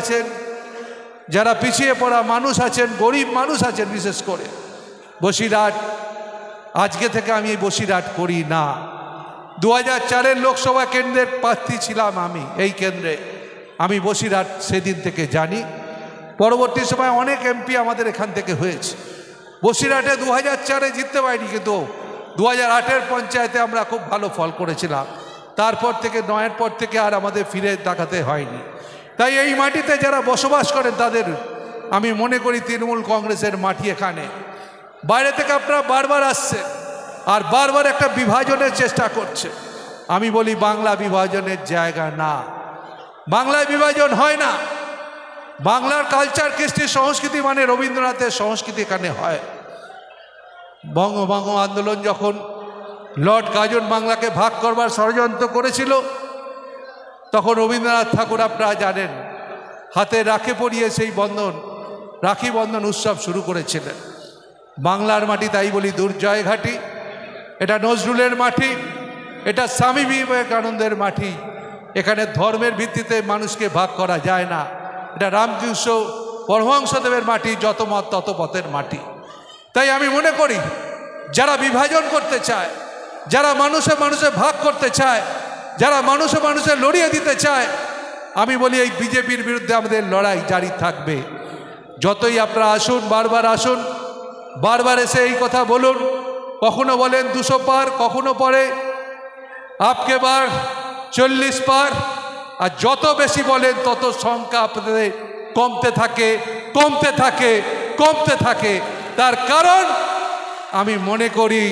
আছেন, যারা পিছিয়ে পড়া মানুষ আছেন, গরিব মানুষ আছেন, বিশেষ করে বসিরহাট, আজকে থেকে আমি এই বসিরহাট করি না। 2004-এর লোকসভা কেন্দ্রের প্রার্থী ছিলাম আমি এই কেন্দ্রে। আমি বসিরহাট সেদিন থেকে জানি। পরবর্তী সময় অনেক এমপি আমাদের এখান থেকে হয়েছে। বসিরহাটে 2004-এ জিততে পারিনি, কিন্তু 2008-এর পঞ্চায়েতে আমরা খুব ভালো ফল করেছিলাম। তারপর থেকে 9-এর পর থেকে আর আমাদের ফিরে তাকাতে হয়নি। তাই এই মাটিতে যারা বসবাস করেন তাদের আমি মনে করি তৃণমূল কংগ্রেসের মাটি এখানে। বাইরে থেকে আপনারা বারবার আসছেন আর বারবার একটা বিভাজনের চেষ্টা করছে। আমি বলি বাংলা বিভাজনের জায়গা না, বাংলায় বিভাজন হয় না। বাংলার কালচার, কৃষ্টি, সংস্কৃতি মানে রবীন্দ্রনাথের সংস্কৃতি এখানে হয়। বঙ্গভঙ্গ আন্দোলন যখন লর্ড কার্জন বাংলাকে ভাগ করবার ষড়যন্ত্র করেছিল, তখন রবীন্দ্রনাথ ঠাকুর আপনারা জানেন হাতে রাখি পরিয়ে সেই রাখি বন্ধন উৎসব শুরু করেছিলেন। বাংলার মাটি, তাই বলি দুর্জয় ঘাটি, এটা নজরুলের মাটি, এটা স্বামী বিবেকানন্দের মাটি। এখানে ধর্মের ভিত্তিতে মানুষকে ভাগ করা যায় না। এটা রামকৃষ্ণ পরমহংসদেবের মাটি, যত মত তত পথের মাটি। তাই আমি মনে করি যারা বিভাজন করতে চায়, যারা মানুষে মানুষে ভাগ করতে চায়, যারা মানুষে মানুষে লড়িয়ে দিতে চায়, আমি বলি এই বিজেপির বিরুদ্ধে আমাদের লড়াই জারি থাকবে। যতই আপনারা আসুন, বারবার আসুন, বারবার এসে এই কথা বলুন। কখনো বলেন 200 পার, কখনো পরে আপকে বার 40 পার, আর যত বেশি বলেন তত সংখ্যা আপনাদের কমতে থাকে, কমতে থাকে, কমতে থাকে। তার কারণ আমি মনে করি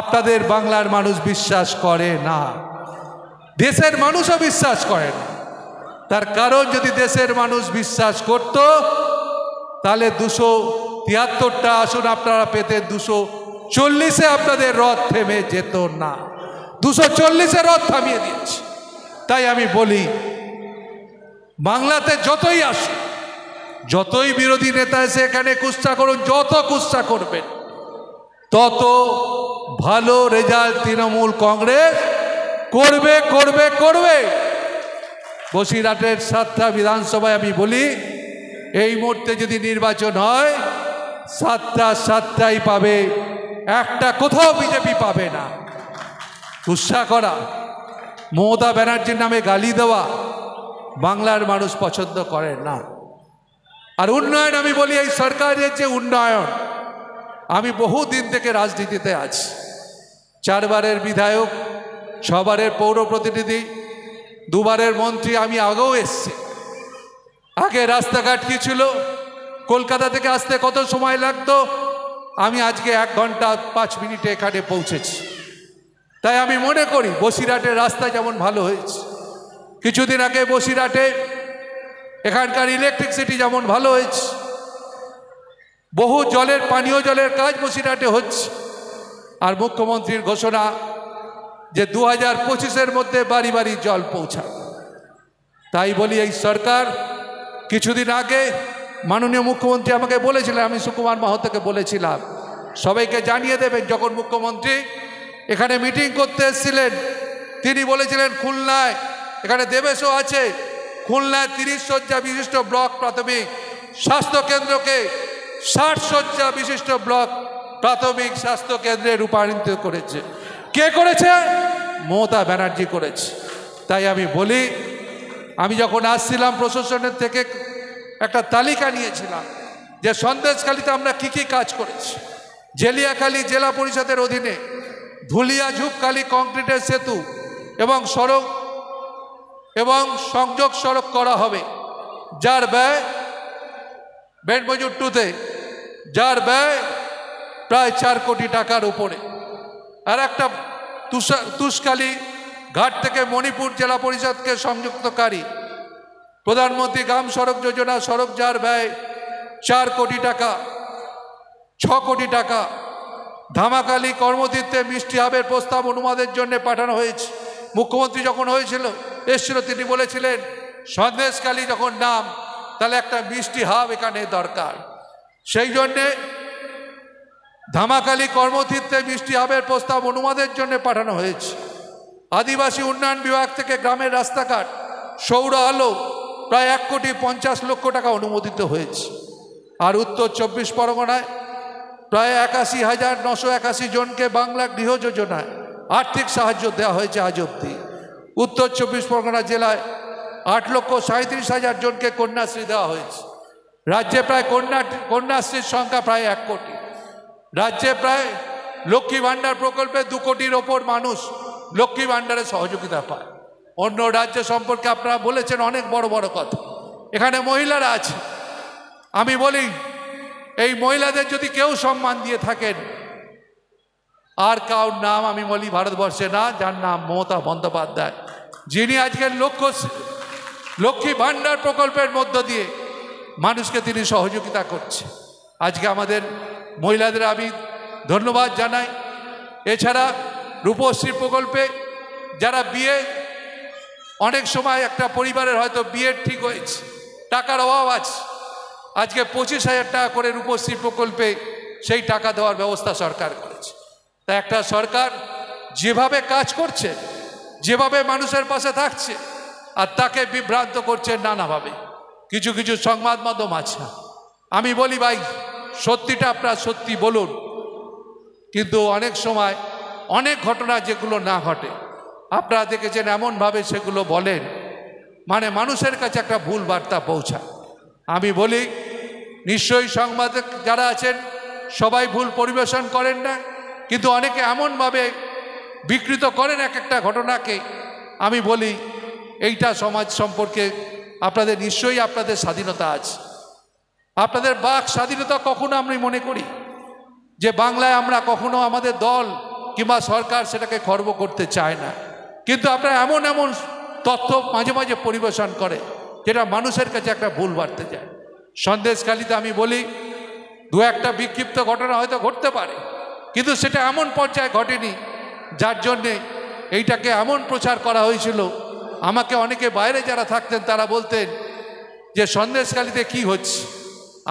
আপনাদের বাংলার মানুষ বিশ্বাস করে না, দেশের মানুষও বিশ্বাস করে না। তার কারণ যদি দেশের মানুষ বিশ্বাস করত তাহলে 273টা আসন আপনারা পেতে 240-এ আপনাদের রথ থেমে যেত না। 240-এ রথ থামিয়ে দিয়েছে। তাই আমি বলি বাংলাতে যতই আসুন, যতই বিরোধী নেতা এসে এখানে কুৎসা করুন, যত কুৎসা করবেন তত ভালো রেজাল্ট তৃণমূল কংগ্রেস করবে করবে করবে। বসিরহাটের 7টা বিধানসভায় আমি বলি এই মুহূর্তে যদি নির্বাচন হয় 7টাই পাবে, একটা কোথাও বিজেপি পাবে না। কুৎসা করা, মমতা ব্যানার্জির নামে গালি দেওয়া বাংলার মানুষ পছন্দ করে না। আর উন্নয়ন, আমি বলি এই সরকারের যে উন্নয়ন, আমি বহুদিন থেকে রাজনীতিতে আছি, 4 বারের বিধায়ক, 6 বারের পৌর প্রতিনিধি, 2 বারের মন্ত্রী। আমি আগেও এসছি। আগে রাস্তাঘাট কি ছিল, কলকাতা থেকে আসতে কত সময় লাগতো, আমি আজকে 1 ঘন্টা 5 মিনিটে এখানে পৌঁছেছি। তাই আমি মনে করি বসিরহাটের রাস্তা যেমন ভালো হয়েছে, কিছুদিন আগে বসিরহাটে এখানকার ইলেকট্রিসিটি যেমন ভালো হয়েছে, বহু জলের, পানীয় জলের কাজ বসিরহাটে হচ্ছে। আর মুখ্যমন্ত্রীর ঘোষণা যে 2025-এর মধ্যে বাড়ি বাড়ি জল পৌঁছাবে। তাই বলি এই সরকার, কিছুদিন আগে মাননীয় মুখ্যমন্ত্রী আমাকে বলেছিলেন, আমি সুকুমার মাহাতোকে বলেছিলাম সবাইকে জানিয়ে দেবেন, যখন মুখ্যমন্ত্রী এখানে মিটিং করতে এসেছিলেন তিনি বলেছিলেন খুলনায়, এখানে দেবেশও আছে, খুলনায় 30 শয্যা বিশিষ্ট ব্লক প্রাথমিক স্বাস্থ্যকেন্দ্রকে 60 শয্যা বিশিষ্ট ব্লক প্রাথমিক স্বাস্থ্যকেন্দ্রে রূপান্তরিত করেছে। কে করেছে? মমতা ব্যানার্জি করেছে। তাই আমি বলি, আমি যখন আসছিলাম প্রশাসনের থেকে একটা তালিকা নিয়েছিলাম যে সন্দেশখালীতে আমরা কি কি কাজ করেছি। জেলিয়াখালী জেলা পরিষদের অধীনে ধুলিয়া ঝুপখালী কংক্রিটের সেতু এবং সড়ক এবং সংযোগ সড়ক করা হবে, যার ব্যয় বেনমজুর 2-তে, যার ব্যয় প্রায় 4 কোটি টাকার উপরে। আর একটা তুষখালী ঘাট থেকে মণিপুর জেলা পরিষদকে সংযুক্তকারী প্রধানমন্ত্রী গ্রাম সড়ক যোজনা সড়ক, যার ব্যয় 4 কোটি টাকা, 6 কোটি টাকা। ধামাখালী কর্মতীর্থে মিষ্টি হাবের প্রস্তাব অনুমোদনের জন্য পাঠানো হয়েছে। মুখ্যমন্ত্রী যখন এসেছিল তিনি বলেছিলেন সন্দেশখালী যখন নাম, তাহলে একটা মিষ্টি হাব এখানে দরকার। সেই জন্যে ধামাখালী কর্মতীর্থে মিষ্টি হাবের প্রস্তাব অনুমোদনের জন্য পাঠানো হয়েছে। আদিবাসী উন্নয়ন বিভাগ থেকে গ্রামের রাস্তাঘাট, সৌর আলো প্রায় 1,50,00,000 টাকা অনুমোদিত হয়েছে। আর উত্তর 24 পরগনায় প্রায় 81,981 জনকে বাংলা গৃহ যোজনায় আর্থিক সাহায্য দেওয়া হয়েছে আজ অবধি। উত্তর 24 পরগনা জেলায় 8,37,000 জনকে কন্যাশ্রী দেওয়া হয়েছে। রাজ্যে প্রায় কন্যাশ্রীর সংখ্যা প্রায় 1 কোটি। রাজ্যে প্রায় লক্ষ্মী ভাণ্ডার প্রকল্পে 2 কোটির ওপর মানুষ লক্ষ্মী ভাণ্ডারের সহযোগিতা পায়। অন্য রাজ্য সম্পর্কে আপনারা বলেছেন অনেক বড় বড় কথা, এখানে মহিলারা আছে। আমি বলি এই মহিলাদের যদি কেউ সম্মান দিয়ে থাকেন, আর কারোর নাম আমি বলি ভারতবর্ষে না, যার নাম মমতা বন্দ্যোপাধ্যায়, যিনি আজকের লক্ষ্মী ভাণ্ডার প্রকল্পের মধ্য দিয়ে মানুষকে তিনি সহযোগিতা করছে। আজকে আমাদের মহিলাদের আমি ধন্যবাদ জানাই। এছাড়া রূপশ্রী প্রকল্পে যারা বিয়ে, অনেক সময় একটা পরিবারের হয়তো বিয়ে ঠিক হয়েছে, টাকার অভাব আছে, আজকে 25,000 টাকা করে রূপশ্রী প্রকল্পে সেই টাকা দেওয়ার ব্যবস্থা সরকার করেছে। তা একটা সরকার যেভাবে কাজ করছে, যেভাবে মানুষের পাশে থাকছে, আর তাকে বিভ্রান্ত করছে নানাভাবে কিছু কিছু সংবাদ মাধ্যম আছে। আমি বলি ভাই, সত্যিটা আপনারা সত্যি বলুন, কিন্তু অনেক সময় অনেক ঘটনা যেগুলো না ঘটে আপনারা দেখেছেন এমনভাবে সেগুলো বলেন, মানে মানুষের কাছে একটা ভুল বার্তা পৌঁছায়। আমি বলি নিশ্চয়ই সংবাদে যারা আছেন সবাই ভুল পরিবেশন করেন না, কিন্তু অনেকে এমনভাবে বিকৃত করেন এক একটা ঘটনাকে। আমি বলি এইটা সমাজ সম্পর্কে আপনাদের নিশ্চয়ই আপনাদের স্বাধীনতা আছে, আপনাদের বাক স্বাধীনতা। কখনো আমি মনে করি যে বাংলায় আমরা কখনো আমাদের দল কিংবা সরকার সেটাকে খর্ব করতে চায় না, কিন্তু আপনারা এমন এমন তথ্য মাঝে মাঝে পরিবেশন করে যেটা মানুষের কাছে একটা ভুল বাড়তে যায়। সন্দেশখালিতে আমি বলি 2-1টা বিক্ষিপ্ত ঘটনা হয়তো ঘটতে পারে, কিন্তু সেটা এমন পর্যায়ে ঘটেনি যার জন্যে এইটাকে এমন প্রচার করা হয়েছিল। আমাকে অনেকে বাইরে যারা থাকতেন তারা বলতেন যে সন্দেশখালিতে কি হচ্ছে।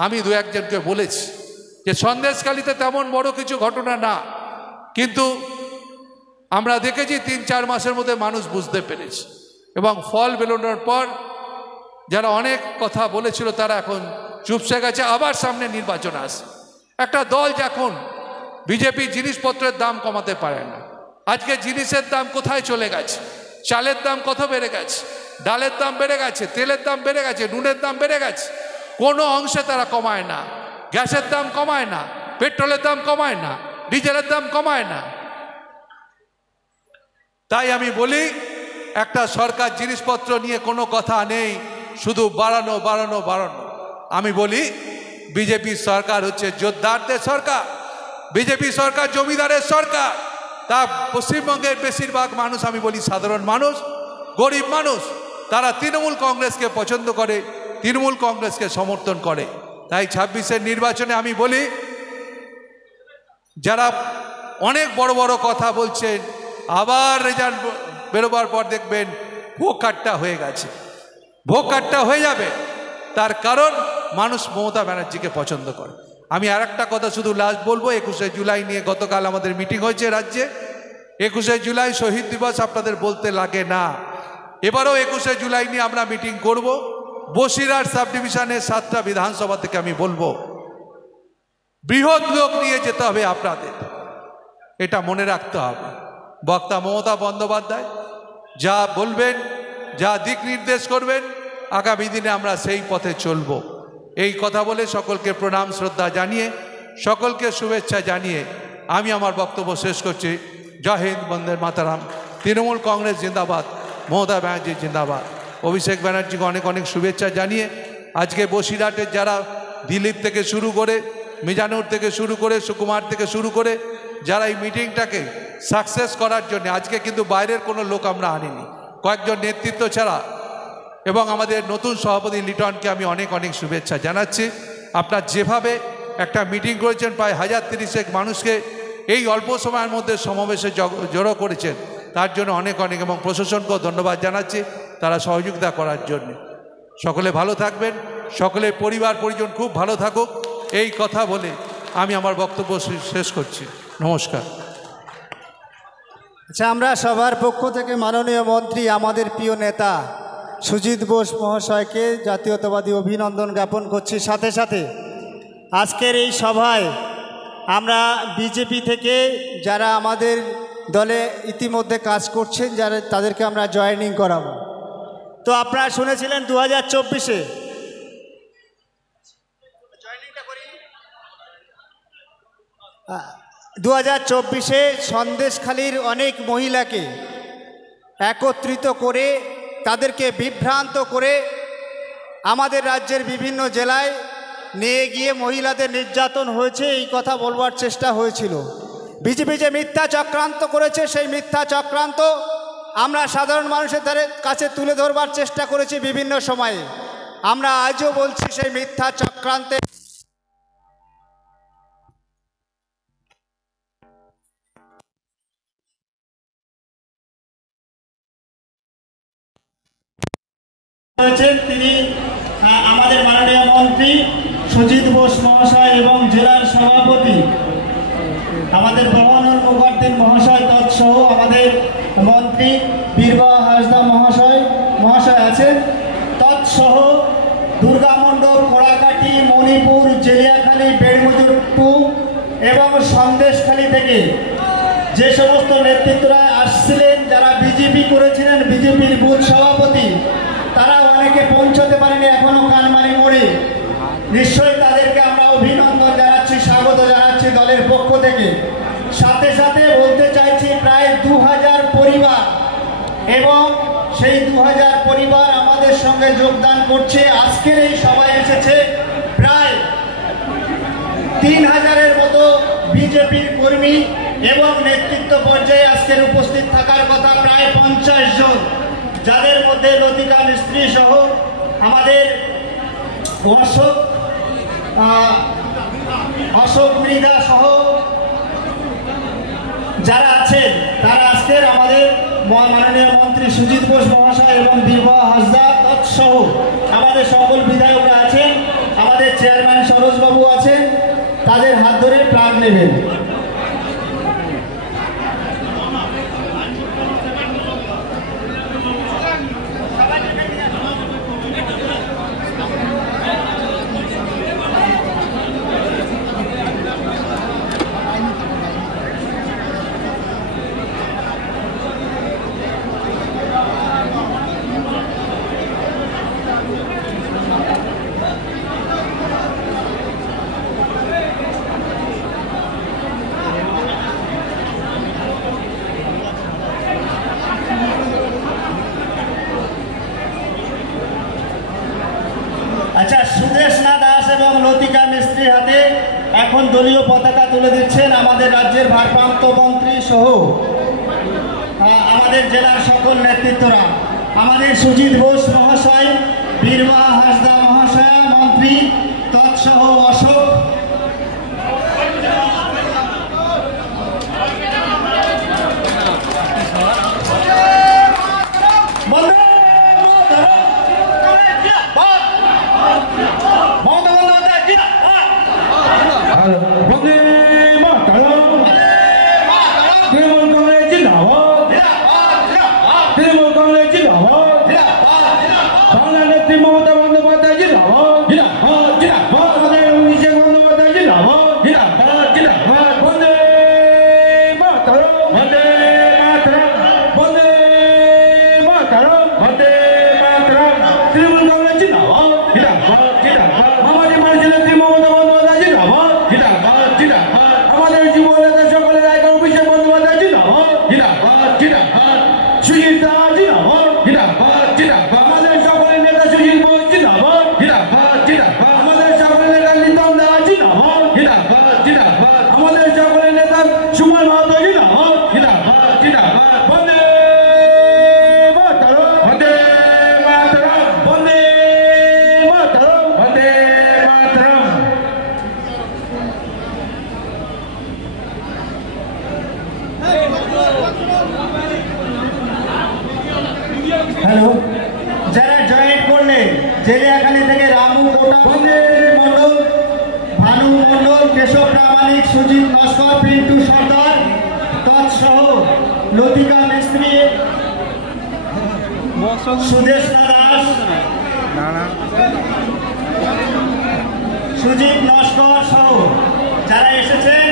আমি 2-1জনকে বলেছি যে সন্দেশখালিতে তেমন বড় কিছু ঘটনা না, কিন্তু আমরা দেখেছি 3-4 মাসের মধ্যে মানুষ বুঝতে পেরেছে, এবং ফল বেরোনোর পর যারা অনেক কথা বলেছিল তারা এখন চুপসে গেছে। আবার সামনে নির্বাচন আসে, একটা দল যখন বিজেপি জিনিসপত্রের দাম কমাতে পারে না, আজকে জিনিসের দাম কোথায় চলে গেছে, চালের দাম কত বেড়ে গেছে, ডালের দাম বেড়ে গেছে, তেলের দাম বেড়ে গেছে, নুনের দাম বেড়ে গেছে, কোনো অংশে তারা কমায় না। গ্যাসের দাম কমায় না, পেট্রোলের দাম কমায় না, ডিজেলের দাম কমায় না। তাই আমি বলি একটা সরকার জিনিসপত্র নিয়ে কোনো কথা নেই, শুধু বাড়ানো বাড়ানো বাড়ানো। আমি বলি বিজেপি সরকার হচ্ছে যোদ্ধারদের সরকার, বিজেপি সরকার জমিদারের সরকার। তা পশ্চিমবঙ্গের বেশিরভাগ মানুষ, আমি বলি সাধারণ মানুষ, গরিব মানুষ, তারা তৃণমূল কংগ্রেসকে পছন্দ করে, তৃণমূল কংগ্রেসকে সমর্থন করে। তাই 26-এর নির্বাচনে আমি বলি যারা অনেক বড় বড় কথা বলছেন, আবার রেজাল্ট বেরোবার পর দেখবেন ভোগ কাট্টা হয়ে গেছে, ভোগ কাট্টা হয়ে যাবে। তার কারণ মানুষ মমতা ব্যানার্জিকে পছন্দ করে। আমি আর একটা কথা শুধু লাস্ট বলবো, 21শে জুলাই নিয়ে গতকাল আমাদের মিটিং হয়েছে রাজ্যে। 21শে জুলাই শহীদ দিবস আপনাদের বলতে লাগে না, এবারও 21শে জুলাই নিয়ে আমরা মিটিং করব। বসিরহাট সাব ডিভিশনের 7টা বিধানসভা থেকে আমি বলবো বৃহৎ লোক নিয়ে যেতে হবে আপনাদের, এটা মনে রাখতে হবে। বক্তা মমতা বন্দ্যোপাধ্যায় যা বলবেন, যা দিক নির্দেশ করবেন, আগামী দিনে আমরা সেই পথে চলব। এই কথা বলে সকলকে প্রণাম শ্রদ্ধা জানিয়ে, সকলকে শুভেচ্ছা জানিয়ে আমি আমার বক্তব্য শেষ করছি। জয় হিন্দ, বন্দে মাতরম। তৃণমূল কংগ্রেস জিন্দাবাদ, মমতা ব্যানার্জি জিন্দাবাদ। অভিষেক ব্যানার্জিকে অনেক অনেক শুভেচ্ছা জানিয়ে আজকে বসিরহাটের যারা দিলীপ থেকে শুরু করে, মিজানুর থেকে শুরু করে, সুকুমার থেকে শুরু করে যারা এই মিটিংটাকে সাকসেস করার জন্য, আজকে কিন্তু বাইরের কোনো লোক আমরা আনিনি, কয়েকজন নেতৃত্ব ছাড়া, এবং আমাদের নতুন সভাপতি লিটনকে আমি অনেক অনেক শুভেচ্ছা জানাচ্ছি। আপনার যেভাবে একটা মিটিং করেছেন, প্রায় 1030 মানুষকে এই অল্প সময়ের মধ্যে সমাবেশে জড়ো করেছেন, তার জন্য অনেক অনেক, এবং প্রশাসনকেও ধন্যবাদ জানাচ্ছি তারা সহযোগিতা করার জন্য। সকলে ভালো থাকবেন, সকলে পরিবার পরিজন খুব ভালো থাকুক, এই কথা বলে আমি আমার বক্তব্য শেষ করছি। নমস্কার। আচ্ছা, আমরা সবার পক্ষ থেকে মাননীয় মন্ত্রী, আমাদের প্রিয় নেতা সুজিত বোস মহাশয়কে জাতীয়তাবাদী অভিনন্দন জ্ঞাপন করছি। সাথে সাথে আজকের এই সভায় আমরা বিজেপি থেকে যারা আমাদের দলে ইতিমধ্যে কাজ করছেন যারা তাদেরকে আমরা জয়েনিং করাবো। তো আপনারা শুনেছিলেন 2024-এ সন্দেশখালীর অনেক মহিলাকে একত্রিত করে তাদেরকে বিভ্রান্ত করে আমাদের রাজ্যের বিভিন্ন জেলায় নিয়ে গিয়ে মহিলাদের নির্যাতন হয়েছে এই কথা বলবার চেষ্টা হয়েছিল। বিজেপি যে মিথ্যা চক্রান্ত করেছে সেই মিথ্যা চক্রান্ত আমরা সাধারণ মানুষের কাছে তুলে ধরবার চেষ্টা করেছি বিভিন্ন সময়ে। আমরা আজও বলছি সেই মিথ্যা চক্রান্তে তিনি আমাদের মাননীয় মন্ত্রী সুজিত বোস মহাশয় এবং জেলার সভাপতি আমাদের ভবানন্দ মুখার্জী মহাশয় তৎসহ আমাদের মন্ত্রী বীরবাহা হাঁসদা মহাশয় আছেন, তৎসহ দুর্গামণ্ডপ, কোড়াকাটি, মণিপুর, জেলিয়াখালী, বেড়মজুর 2 এবং সন্দেশখালী থেকে যে সমস্ত নেতৃত্বরা আসছিলেন, যারা বিজেপি করেছিলেন, বিজেপির বুথ সভাপতি, তারা অনেকে পৌঁছতে পারেনি এখনো কানমারি মোড়ে। নিশ্চয়ই তাদেরকে আমরা অভিনন্দন জানাচ্ছি, স্বাগত জানাচ্ছি দলের পক্ষ থেকে। সাথে সাথে বলতে চাইছি প্রায় 2000 পরিবার এবং সেই 2000 পরিবার আমাদের সঙ্গে যোগদান করছে। আজকের এই সভায় এসেছে প্রায় 3000-এর মতো বিজেপির কর্মী এবং নেতৃত্ব পর্যায়ে আজকের উপস্থিত থাকার কথা প্রায় 50 জন, যাদের মধ্যে লতিকা মিস্ত্রি সহ আমাদের অশোক মৃধা সহ যারা আছেন, তারা আজকের আমাদের মাননীয় মন্ত্রী সুজিত বোস মহাশয় এবং বীরবাহা হাঁসদা তৎসহ আমাদের সকল বিধায়করা আছেন, আমাদের চেয়ারম্যান সরোজবাবু আছেন, তাদের হাত ধরে প্রাণ নেবেন। আচ্ছা, সুদেশনা দাস এবং লতিকা মিস্ত্রির হাতে এখন দলীয় পতাকা তুলে দিচ্ছেন আমাদের রাজ্যের ভারপ্রাপ্ত মন্ত্রী সহ আমাদের জেলার সকল নেতৃত্বরা। আমাদের সুজিত বোস মহাশয়, বীরবাহা হাঁসদা মহাশয়া মন্ত্রী তৎসহ অশোক বন্দে মাতরম, তৃণমূল কংগ্রেস জিন্দাবাদ, তৃণমূল কংগ্রেস জিন্দাবাদ, বাংলা নেত্রী মমতা বন্দ্যোপাধ্যায় জিন্দাবাদ, আমাদের অভিষেক বন্দ্যোপাধ্যায় জিন্দাবাদ, বন্দে মাতরম, বন্দে মাতরম, তৃণমূল কংগ্রেস জিন্দাবাদ, আমাদের মানুষের নেত্রী মমতা বন্দ্যোপাধ্যায় জিন্দাবাদ, আমাদের যুব নেতা সকলের আইকন অভিষেক বন্দ্যোপাধ্যায় জিন্দাবাদ, সুজিত দাস জিন্দাবাদ, আমাদের সকলের নেতা সুজিত বোস জিন্দাবাদ, আমাদের সকলের নেতা নিতন দাস জিন্দাবাদ, আমাদের সকলের নেতা সুমন মাহাতো জিন্দাবাদ, বন্দে মাতরম, বন্দে মাতরম, বন্দে মাতরম, বন্দে মাতরম। হ্যালো, যারা জয়েন করলেন জেলিয়াখালী থেকে রামু মন্ডল, ভানু মন্ডল, কেশব প্রামাণিক, সুজিত নস্কর, পিন্টু সর্দার তৎসহ লতিকা মিস্ত্রি, সুদেশনা দাস, দাস, সুজিত নস্কর সহ যারা এসেছেন